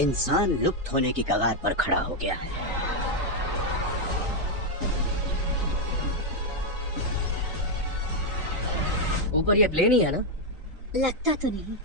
इंसान लुप्त होने की कगार पर खड़ा हो गया है। ऊपर ये प्लेन ही है ना? लगता तो नहीं।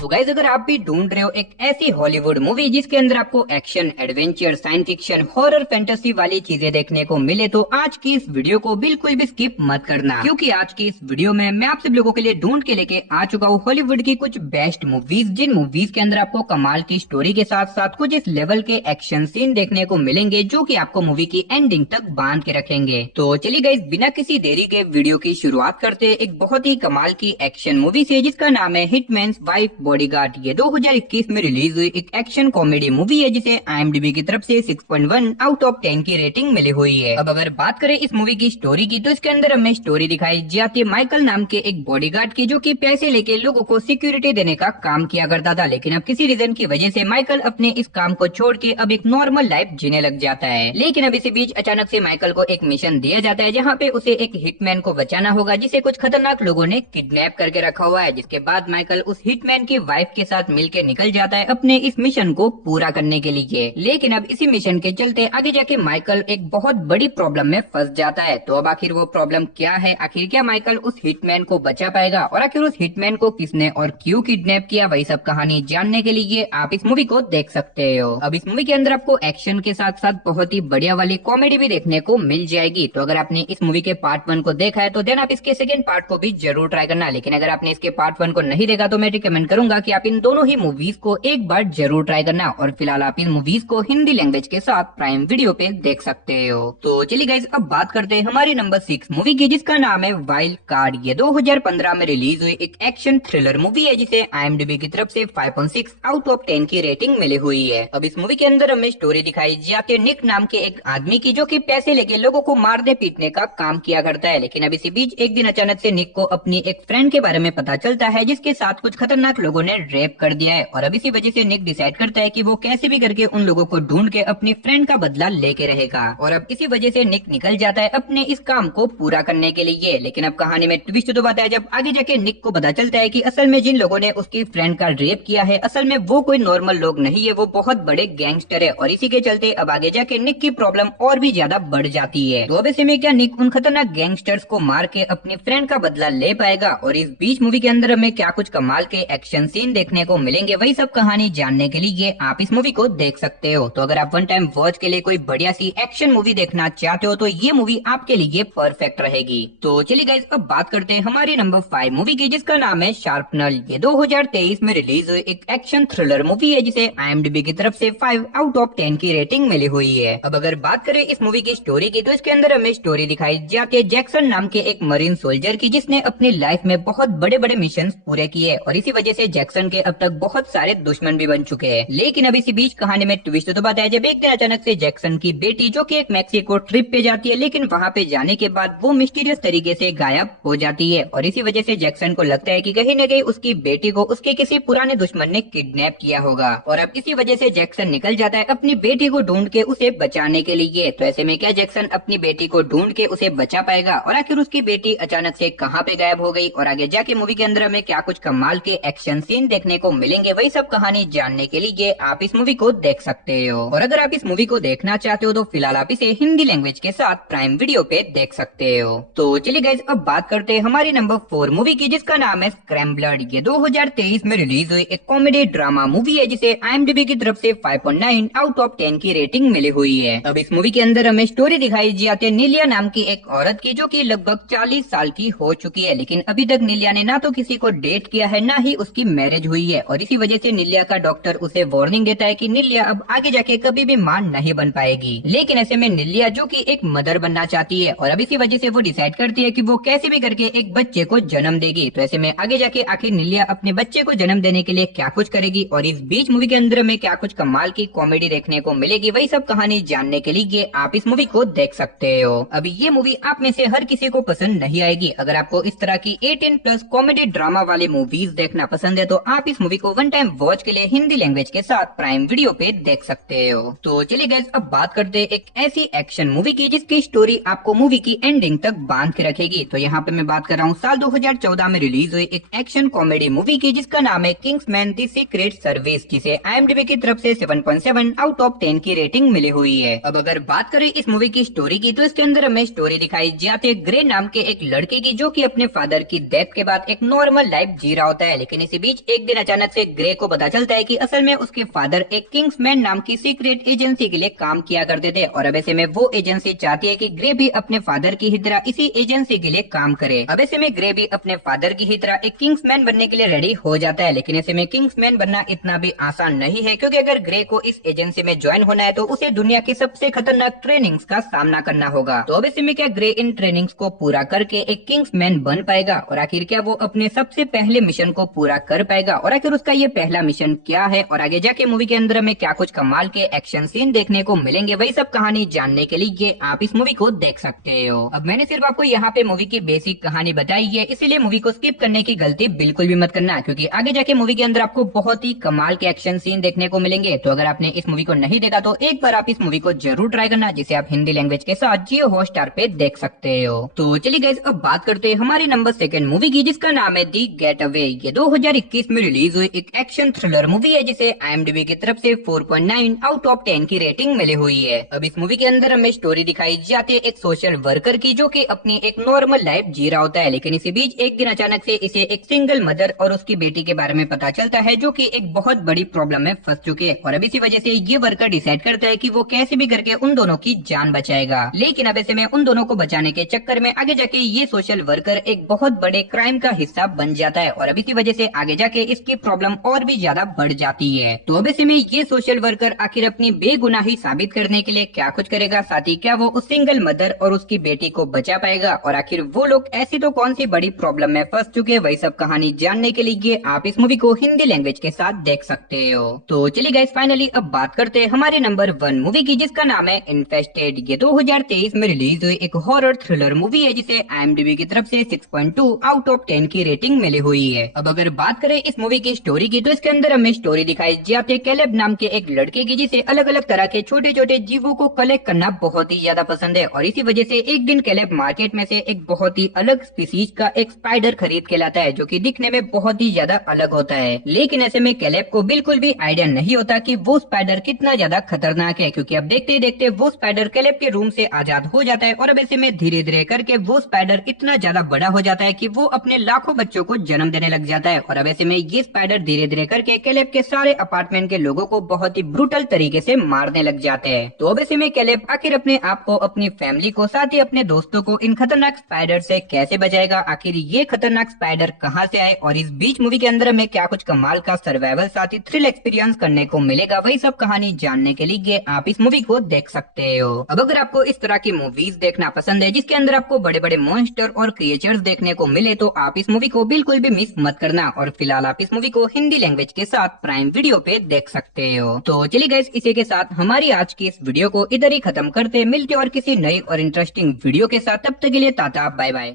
तो गाइस, अगर आप भी ढूंढ रहे हो एक ऐसी हॉलीवुड मूवी जिसके अंदर आपको action, adventure, science fiction, horror, fantasy वाली चीजें देखने को मिले, तो आज की इस वीडियो को बिल्कुल भी स्किप मत करना, क्योंकि आज की इस वीडियो में मैं आप सब लोगों के लिए ढूंढ के लेके आ चुका हूँ हॉलीवुड की कुछ बेस्ट मूवीज, जिन मूवीज के अंदर आपको कमाल की स्टोरी के साथ साथ कुछ इस लेवल के एक्शन सीन देखने को मिलेंगे जो की आपको मूवी की एंडिंग तक बांध के रखेंगे। तो चलिए गाइस, बिना किसी देरी के वीडियो की शुरुआत करते एक बहुत ही कमाल की एक्शन मूवी से, जिसका नाम है हिटमैन्स वाइफ बॉडीगार्ड। ये 2021 में रिलीज हुई एक एक्शन कॉमेडी मूवी है जिसे IMDb की तरफ से 6.1 आउट ऑफ 10 की रेटिंग मिली हुई है। अब अगर बात करें इस मूवी की स्टोरी की, तो इसके अंदर हमें स्टोरी दिखाई जाती है माइकल नाम के एक बॉडीगार्ड की, जो कि पैसे लेके लोगों को सिक्योरिटी देने का काम किया करता था। लेकिन अब किसी रीजन की वजह से माइकल अपने इस काम को छोड़ के अब एक नॉर्मल लाइफ जीने लग जाता है। लेकिन अब इसी बीच अचानक से माइकल को एक मिशन दिया जाता है जहाँ पे उसे एक हिटमैन को बचाना होगा, जिसे कुछ खतरनाक लोगों ने किडनैप करके रखा हुआ है। जिसके बाद माइकल उस हिटमैन की वाइफ के साथ मिलकर निकल जाता है अपने इस मिशन को पूरा करने के लिए। लेकिन अब इसी मिशन के चलते आगे जाके माइकल एक बहुत बड़ी प्रॉब्लम में फंस जाता है। तो अब आखिर वो प्रॉब्लम क्या है, आखिर क्या माइकल उस हिटमैन को बचा पाएगा, और आखिर उस हिटमैन को किसने और क्यों किडनैप किया, वही सब कहानी जानने के लिए आप इस मूवी को देख सकते हो। अब इस मूवी के अंदर आपको एक्शन के साथ साथ बहुत ही बढ़िया वाली कॉमेडी भी देखने को मिल जाएगी। तो अगर आपने इस मूवी के पार्ट 1 को देखा है तो देन आप इसके सेकंड पार्ट को भी जरूर ट्राई करना। लेकिन अगर आपने इसके पार्ट 1 को नहीं देखा तो मैं रिकमेंड करूंगा कि आप इन दोनों ही मूवीज को एक बार जरूर ट्राई करना। और फिलहाल आप इन मूवीज को हिंदी लैंग्वेज के साथ प्राइम वीडियो पे देख सकते हो। तो चलिए गाइस, अब बात करते हैं हमारी नंबर 6 मूवी की, जिसका नाम है वाइल्ड कार्ड। ये 2015 में रिलीज हुई एक एक्शन थ्रिलर मूवी है जिसे IMDb की तरफ से 5.6 आउट ऑफ 10 की रेटिंग मिली हुई है। अब इस मूवी के अंदर हमें स्टोरी दिखाई जाती है निक नाम के एक आदमी की, जो कि पैसे लेके लोगों को मारने पीटने का काम किया करता है। लेकिन अब इसी बीच एक दिन अचानक से निक को अपनी एक फ्रेंड के बारे में पता चलता है जिसके साथ कुछ खतरनाक लोगों ने रेप कर दिया है। और अब इसी वजह से निक डिसाइड करता है कि वो कैसे भी करके उन लोगों को ढूंढ के अपनी फ्रेंड का बदला लेके रहेगा। और अब इसी वजह से निक निकल जाता है अपने इस काम को पूरा करने के लिए। लेकिन अब कहानी में ट्विस्ट तो आता है जब आगे जाके निक को पता चलता है कि असल में जिन लोगों ने उसकी फ्रेंड का रेप किया है, असल में वो कोई नॉर्मल लोग नहीं है, वो बहुत बड़े गैंगस्टर है। और इसी के चलते अब आगे जाके निक की प्रॉब्लम और भी ज्यादा बढ़ जाती है। तो अब ऐसे में क्या निक उन खतरनाक गैंगस्टर्स को मार के अपनी फ्रेंड का बदला ले पाएगा, और इस बीच मूवी के अंदर हमें क्या कुछ कमाल के एक्शन सीन देखने को मिलेंगे, वही सब कहानी जानने के लिए आप इस मूवी को देख सकते हो। तो अगर आप वन टाइम वॉच के लिए कोई बढ़िया सी एक्शन मूवी देखना चाहते हो तो ये मूवी आपके लिए परफेक्ट रहेगी। तो चलिए गाइस, अब बात करते हैं हमारी नंबर 5 मूवी की, जिसका नाम है शार्पनर। ये 2023 में रिलीज हुई एक एक्शन थ्रिलर मूवी है जिसे IMDb की तरफ से 5 आउट ऑफ 10 की रेटिंग मिली हुई है। अब अगर बात करें इस मूवी की स्टोरी की, तो इसके अंदर हमें स्टोरी दिखाई जाती है जैक्सन नाम के एक मरीन सोल्जर की, जिसने अपनी लाइफ में बहुत बड़े बड़े मिशन पूरे किए। और इसी वजह से जैक्सन के अब तक बहुत सारे दुश्मन भी बन चुके हैं। लेकिन अब इसी बीच कहानी में ट्विस्ट तो बताया जब एक दिन अचानक से जैक्सन की बेटी, जो कि एक मैक्सिको ट्रिप पे जाती है, लेकिन वहाँ पे जाने के बाद वो मिस्टीरियस तरीके से गायब हो जाती है। और इसी वजह से जैक्सन को लगता है कि कहीं न कहीं उसकी बेटी को उसके किसी पुराने दुश्मन ने किडनैप किया होगा। और अब इसी वजह से जैक्सन निकल जाता है अपनी बेटी को ढूंढ के उसे बचाने के लिए। तो ऐसे में क्या जैक्सन अपनी बेटी को ढूंढ के उसे बचा पाएगा, और आखिर उसकी बेटी अचानक से कहाँ पे गायब हो गई, और आगे जाके मूवी के अंदर हमें क्या कुछ कमाल के एक्शन सीन देखने को मिलेंगे, वही सब कहानी जानने के लिए आप इस मूवी को देख सकते हो। और अगर आप इस मूवी को देखना चाहते हो तो फिलहाल आप इसे हिंदी लैंग्वेज के साथ प्राइम वीडियो पे देख सकते हो। तो चलिए गाइस, अब बात करते हैं हमारी नंबर 4 मूवी की, जिसका नाम है स्क्रैम्बलर। ये 2023 में रिलीज हुई एक कॉमेडी ड्रामा मूवी है जिसे IMDb की तरफ से 5.9 आउट ऑफ 10 की रेटिंग मिली हुई है। अब इस मूवी के अंदर हमें स्टोरी दिखाई जाती है निलिया नाम की एक औरत की, जो कि लगभग 40 साल की हो चुकी है। लेकिन अभी तक निलिया ने ना तो किसी को डेट किया है, ना ही उसकी मैरिज हुई है। और इसी वजह से निलिया का डॉक्टर उसे वार्निंग देता है कि निलिया अब आगे जाके कभी भी मां नहीं बन पाएगी। लेकिन ऐसे में निलिया, जो कि एक मदर बनना चाहती है, और अब इसी वजह से वो डिसाइड करती है कि वो कैसे भी करके एक बच्चे को जन्म देगी। तो ऐसे में आगे जाके आखिर निलिया अपने बच्चे को जन्म देने के लिए क्या कुछ करेगी, और इस बीच मूवी के अंदर में क्या कुछ कमाल की कॉमेडी देखने को मिलेगी, वही सब कहानी जानने के लिए आप इस मूवी को देख सकते हो। अभी ये मूवी आप में से हर किसी को पसंद नहीं आएगी। अगर आपको इस तरह की 18+ कॉमेडी ड्रामा वाली मूवीज देखना पसंद है है तो आप इस मूवी को वन टाइम वॉच के लिए हिंदी लैंग्वेज के साथ प्राइम वीडियो पे देख सकते हो। तो चलिए गाइस अब बात करते हैं एक ऐसी एक्शन मूवी की जिसकी स्टोरी आपको मूवी की एंडिंग तक बांध के रखेगी। तो यहाँ पे मैं बात कर रहा हूँ साल 2014 में रिलीज हुई एक एक्शन कॉमेडी मूवी की जिसका नाम है किंग्समैन द सीक्रेट सर्विस, जिसे IMDb की तरफ से 7.7 आउट ऑफ 10 की रेटिंग मिली हुई है। अब अगर बात करें इस मूवी की स्टोरी की तो इसके अंदर हमें स्टोरी दिखाई जाती है ग्रे नाम के एक लड़के की, जो कि अपने फादर की डेथ के बाद एक नॉर्मल लाइफ जी रहा होता है। लेकिन इसी बीच एक दिन अचानक से ग्रे को पता चलता है कि असल में उसके फादर एक किंग्समैन नाम की सीक्रेट एजेंसी के लिए काम किया करते थे और अब ऐसे में वो एजेंसी चाहती है कि ग्रे भी अपने फादर की ही तरह इसी एजेंसी के लिए काम करे। अब ऐसे में ग्रे भी अपने फादर की ही तरह एक किंग्समैन बनने के लिए रेडी हो जाता है। लेकिन ऐसे में किंग्समैन बनना इतना भी आसान नहीं है, क्योंकि अगर ग्रे को इस एजेंसी में ज्वाइन होना है तो उसे दुनिया की सबसे खतरनाक ट्रेनिंग्स का सामना करना होगा। तो अब ऐसे में क्या ग्रे इन ट्रेनिंग्स को पूरा करके एक किंग्समैन बन पाएगा और आखिर क्या वो अपने सबसे पहले मिशन को पूरा कर पाएगा और आखिर उसका ये पहला मिशन क्या है और आगे जाके मूवी के अंदर में क्या कुछ कमाल के एक्शन सीन देखने को मिलेंगे, वही सब कहानी जानने के लिए आप इस मूवी को देख सकते हो। अब मैंने सिर्फ आपको यहाँ पे मूवी की बेसिक कहानी बताई है, इसीलिए मूवी को स्किप करने की गलती बिल्कुल भी मत करना, क्योंकि आगे जाके मूवी के अंदर आपको बहुत ही कमाल के एक्शन सीन देखने को मिलेंगे। तो अगर आपने इस मूवी को नहीं देखा तो एक बार आप इस मूवी को जरूर ट्राई करना, जिसे आप हिंदी लैंग्वेज के साथ जियो हॉटस्टार पे देख सकते हो। तो चलिए गाइस अब बात करते हैं हमारी नंबर 2 मूवी की, जिसका नाम है दी गेट अवे। ये 2021 में रिलीज हुई एक एक्शन थ्रिलर मूवी है जिसे IMDb की तरफ से 4.9 आउट ऑफ 10 की रेटिंग मिली हुई है। अब इस मूवी के अंदर हमें स्टोरी दिखाई जाती है एक सोशल वर्कर की, जो कि अपनी एक नॉर्मल लाइफ जी रहा होता है। लेकिन इसी बीच एक दिन अचानक से इसे एक सिंगल मदर और उसकी बेटी के बारे में पता चलता है, जो कि एक बहुत बड़ी प्रॉब्लम में फंस चुके हैं और अब इसी वजह से ये वर्कर डिसाइड करता है कि वो कैसे भी करके उन दोनों की जान बचाएगा। लेकिन अब ऐसे में उन दोनों को बचाने के चक्कर में आगे जाके ये सोशल वर्कर एक बहुत बड़े क्राइम का हिस्सा बन जाता है और अब इसी वजह से आगे जाके इसकी प्रॉब्लम और भी ज्यादा बढ़ जाती है। तो अब ऐसे में ये सोशल वर्कर आखिर अपनी बेगुनाही साबित करने के लिए क्या कुछ करेगा, साथ ही क्या वो उस सिंगल मदर और उसकी बेटी को बचा पाएगा और आखिर वो लोग ऐसी तो कौन सी बड़ी प्रॉब्लम में फंस चुके हैं, वही सब कहानी जानने के लिए आप इस मूवी को हिंदी लैंग्वेज के साथ देख सकते हो। तो चलिए गाइस फाइनली अब बात करते हैं हमारे नंबर 1 मूवी की, जिसका नाम है इन्फेस्टेड। ये 2023 में रिलीज हुई एक हॉरर थ्रिलर मूवी है जिसे IMDb की तरफ से 6.2 आउट ऑफ 10 की रेटिंग मिली हुई है। अब अगर बात करें इस मूवी की स्टोरी की तो इसके अंदर हमें स्टोरी दिखाई जाती है कैलेब नाम के एक लड़के की, जिसे अलग अलग तरह के छोटे छोटे जीवों को कलेक्ट करना बहुत ही ज्यादा पसंद है और इसी वजह से एक दिन कैलेब मार्केट में से एक बहुत ही अलग स्पीसीज का एक स्पाइडर खरीद के लाता है, जो कि दिखने में बहुत ही ज्यादा अलग होता है। लेकिन ऐसे में कैलेब को बिल्कुल भी आइडिया नहीं होता कि वो स्पाइडर कितना ज्यादा खतरनाक है, क्योंकि अब देखते ही देखते वो स्पाइडर कैलेब के रूम से आजाद हो जाता है और अब ऐसे में धीरे धीरे करके वो स्पाइडर इतना ज्यादा बड़ा हो जाता है कि वो अपने लाखों बच्चों को जन्म देने लग जाता है और अब ऐसे में ये स्पाइडर धीरे धीरे करके कैलेब के सारे अपार्टमेंट के लोगों को बहुत ही ब्रूटल तरीके से मारने लग जाते हैं। तो अब ऐसे में कैलेब आखिर अपने आप को, अपनी फैमिली को, साथ ही अपने दोस्तों को इन खतरनाक स्पाइडर से कैसे बचाएगा, आखिर ये खतरनाक स्पाइडर कहाँ से आए और इस बीच मूवी के अंदर हमें क्या कुछ कमाल का सर्वाइवल साथ ही थ्रिल एक्सपीरियंस करने को मिलेगा, वही सब कहानी जानने के लिए आप इस मूवी को देख सकते हो। अब अगर आपको इस तरह की मूवीज देखना पसंद है जिसके अंदर आपको बड़े बड़े मॉन्स्टर और क्रिएचर्स देखने को मिले तो आप इस मूवी को बिल्कुल भी मिस मत करना और फिलहाल आप इस मूवी को हिंदी लैंग्वेज के साथ प्राइम वीडियो पे देख सकते हो। तो चलिए गाइस इसी के साथ हमारी आज की इस वीडियो को इधर ही खत्म करते, मिलते और किसी नई और इंटरेस्टिंग वीडियो के साथ, तब तक के लिए टाटा बाय बाय।